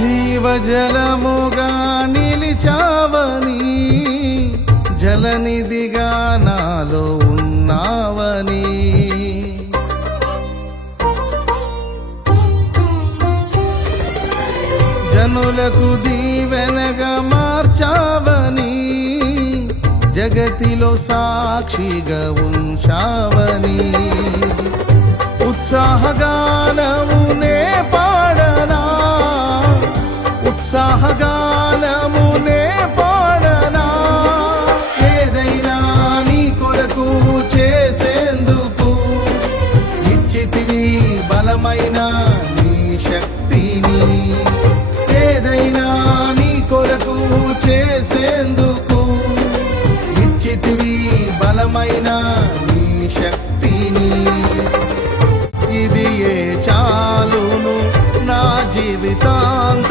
జీవజలముగా నిలిచావని, జలనిధిగా నాలో ఉన్నావని, జనులకు దీవెనగా మార్చావని, జగతిలో సాక్షిగా ఉంచావని, ఉత్సాహగానమునే పాడనా, ఉత్సాహగానమునే పాడనా, ఏదైనా నీ కొరకు చేసేందుకు ఇచ్చితివి బలమైన నీ శక్తిని, ఏదైనా నీ కొరకు చేసేందుకు ఇచ్చితివి బలమైన నీ శక్తిని, ఇది ఏ చాలును నా జీవితాంత